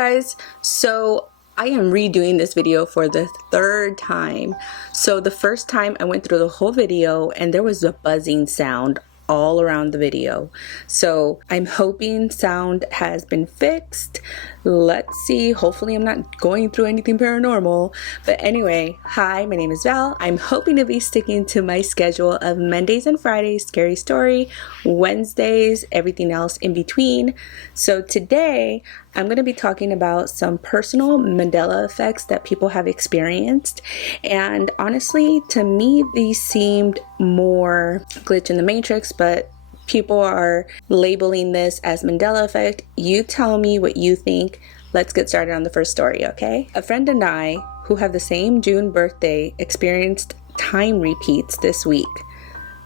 guys, so I am redoing this video for the third time. So the first time I went through the whole video and there was a buzzing sound all around the video. So I'm hoping sound has been fixed. Let's see, hopefully I'm not going through anything paranormal. But anyway, hi, my name is Val. I'm hoping to be sticking to my schedule of Mondays and Fridays, scary story, Wednesdays, everything else in between. So today I'm going to be talking about some personal Mandela effects that people have experienced. And honestly, to me, these seemed more glitch in the matrix, but people are labeling this as Mandela effect. You tell me what you think. Let's get started on the first story, okay? A friend and I, who have the same June birthday, experienced time repeats this week.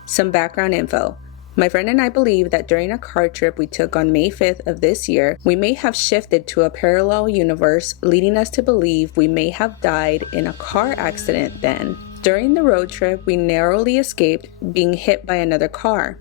Some background info. My friend and I believe that during a car trip we took on May 5th of this year, we may have shifted to a parallel universe, leading us to believe we may have died in a car accident then. During the road trip, we narrowly escaped being hit by another car.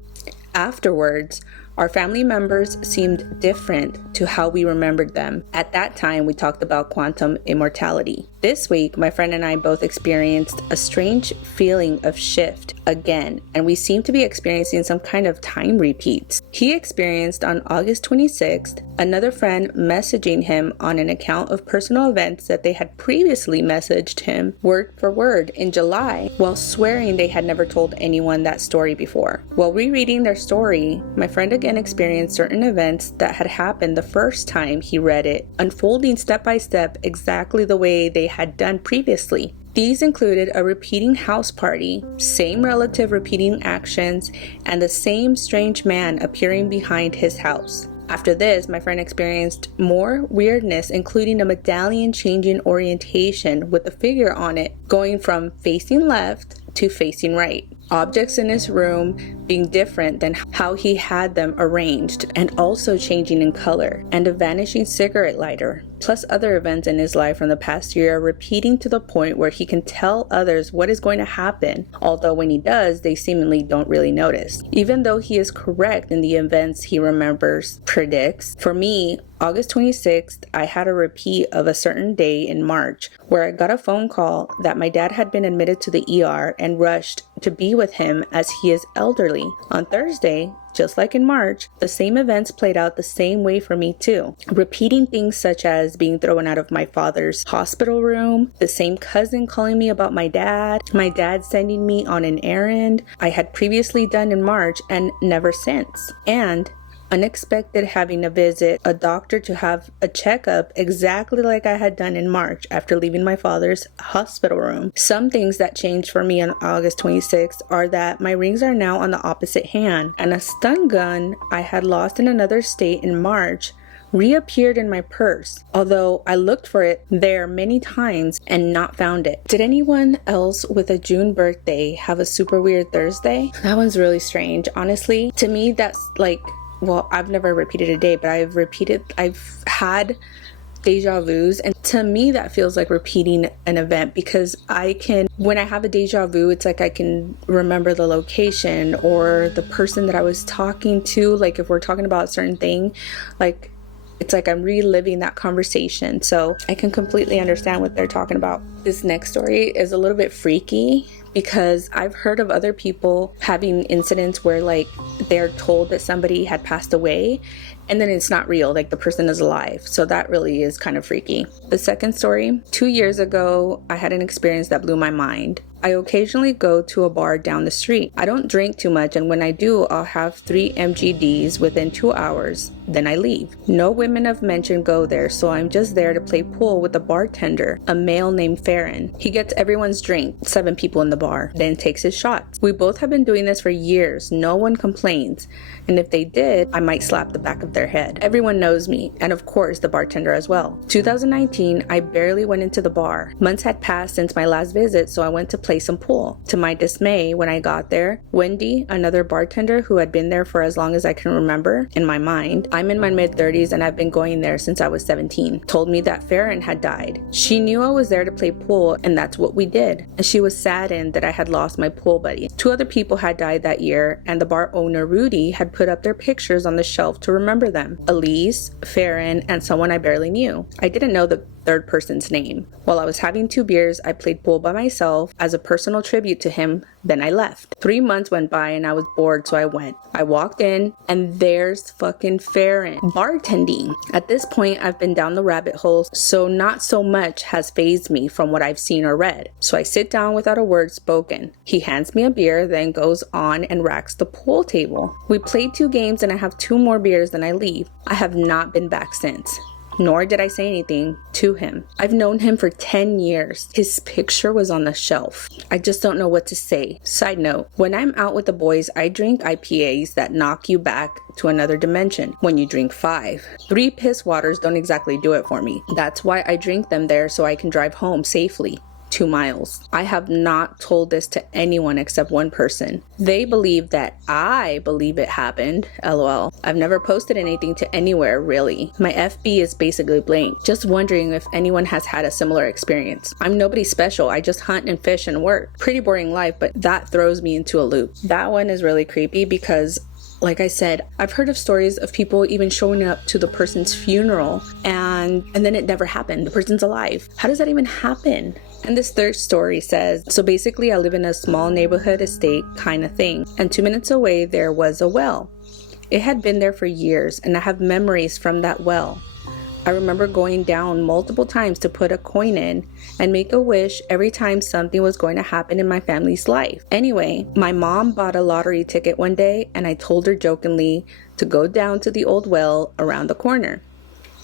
Afterwards, our family members seemed different to how we remembered them. At that time, we talked about quantum immortality. This week, my friend and I both experienced a strange feeling of shift again, and we seem to be experiencing some kind of time repeats. He experienced on August 26th, another friend messaging him on an account of personal events that they had previously messaged him word for word in July, while swearing they had never told anyone that story before. While rereading their story, my friend again experienced certain events that had happened the first time he read it, unfolding step by step exactly the way they had done previously. These included a repeating house party, same relative repeating actions, and the same strange man appearing behind his house. After this, my friend experienced more weirdness, including a medallion changing orientation with a figure on it going from facing left to facing right. Objects in his room being different than how he had them arranged and also changing in color, and a vanishing cigarette lighter, plus other events in his life from the past year repeating to the point where he can tell others what is going to happen, although when he does, they seemingly don't really notice. Even though he is correct in the events he remembers, predicts, for me, August 26th, I had a repeat of a certain day in March where I got a phone call that my dad had been admitted to the ER and rushed to be with him as he is elderly. On Thursday, just like in March, the same events played out the same way for me too. Repeating things such as being thrown out of my father's hospital room, the same cousin calling me about my dad sending me on an errand I had previously done in March and never since, and unexpected having to visit a doctor to have a checkup exactly like I had done in March after leaving my father's hospital room. Some things that changed for me on August 26th are that my rings are now on the opposite hand, and a stun gun I had lost in another state in March reappeared in my purse, although I looked for it there many times and not found it. Did anyone else with a June birthday have a super weird Thursday? That one's really strange. Honestly, to me, that's like, well, I've never repeated a day, but I've had deja vus, and to me that feels like repeating an event, because when I have a deja vu, it's like I can remember the location or the person that I was talking to. Like if we're talking about a certain thing, like it's like I'm reliving that conversation. So I can completely understand what they're talking about. This next story is a little bit freaky because I've heard of other people having incidents where like they're told that somebody had passed away and then it's not real, like the person is alive. So that really is kind of freaky. The second story, 2 years ago, I had an experience that blew my mind. I occasionally go to a bar down the street. I don't drink too much, and when I do, I'll have 3 MGDs within 2 hours. Then I leave. No women of mention go there, so I'm just there to play pool with the bartender, a male named Farron. He gets everyone's drink, 7 people in the bar, then takes his shots. We both have been doing this for years. No one complains, and if they did, I might slap the back of their head. Everyone knows me, and of course the bartender as well. 2019, I barely went into the bar. Months had passed since my last visit, so I went to play play some pool. To my dismay, when I got there, Wendy, another bartender who had been there for as long as I can remember in my mind, I'm in my mid-30s and I've been going there since I was 17, told me that Farron had died. She knew I was there to play pool and that's what we did. And she was saddened that I had lost my pool buddy. 2 other people had died that year and the bar owner, Rudy, had put up their pictures on the shelf to remember them. Elise, Farron, and someone I barely knew. I didn't know the third person's name. While I was having 2 beers, I played pool by myself as a personal tribute to him, then I left. 3 months went by and I was bored, so I went. I walked in and there's fucking Farron bartending. At this point, I've been down the rabbit hole, so not so much has fazed me from what I've seen or read. So I sit down without a word spoken. He hands me a beer, then goes on and racks the pool table. We played 2 games and I have 2 more beers, then I leave. I have not been back since. Nor did I say anything to him. I've known him for 10 years. His picture was on the shelf. I just don't know what to say. Side note, when I'm out with the boys, I drink IPAs that knock you back to another dimension when you drink 5. 3 piss waters don't exactly do it for me. That's why I drink them there so I can drive home safely. 2 miles. I have not told this to anyone except one person. They believe that I believe it happened. LOL. I've never posted anything to anywhere, really. My FB is basically blank. Just wondering if anyone has had a similar experience. I'm nobody special. I just hunt and fish and work. Pretty boring life, but that throws me into a loop. That one is really creepy because, like I said, I've heard of stories of people even showing up to the person's funeral and then it never happened. The person's alive. How does that even happen? And this third story says, so basically I live in a small neighborhood estate kind of thing, and 2 minutes away there was a well. It had been there for years and I have memories from that well. I remember going down multiple times to put a coin in and make a wish every time something was going to happen in my family's life. Anyway, my mom bought a lottery ticket one day and I told her jokingly to go down to the old well around the corner.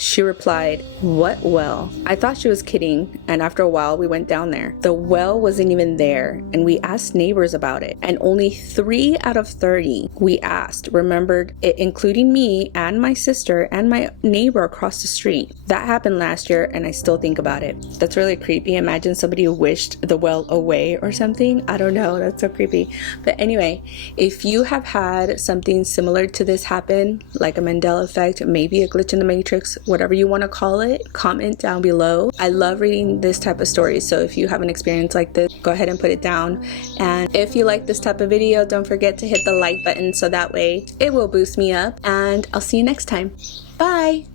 She replied, "What well?" I thought she was kidding, and after a while we went down there. The well wasn't even there, and we asked neighbors about it, and only 3 out of 30 we asked remembered it, including me and my sister and my neighbor across the street. That happened last year, and I still think about it. That's really creepy. Imagine somebody wished the well away or something. I don't know, that's so creepy. But anyway, if you have had something similar to this happen, like a Mandela effect, maybe a glitch in the matrix, whatever you want to call it, comment down below. I love reading this type of stories, so if you have an experience like this, go ahead and put it down. And if you like this type of video, don't forget to hit the like button so that way it will boost me up, and I'll see you next time. Bye!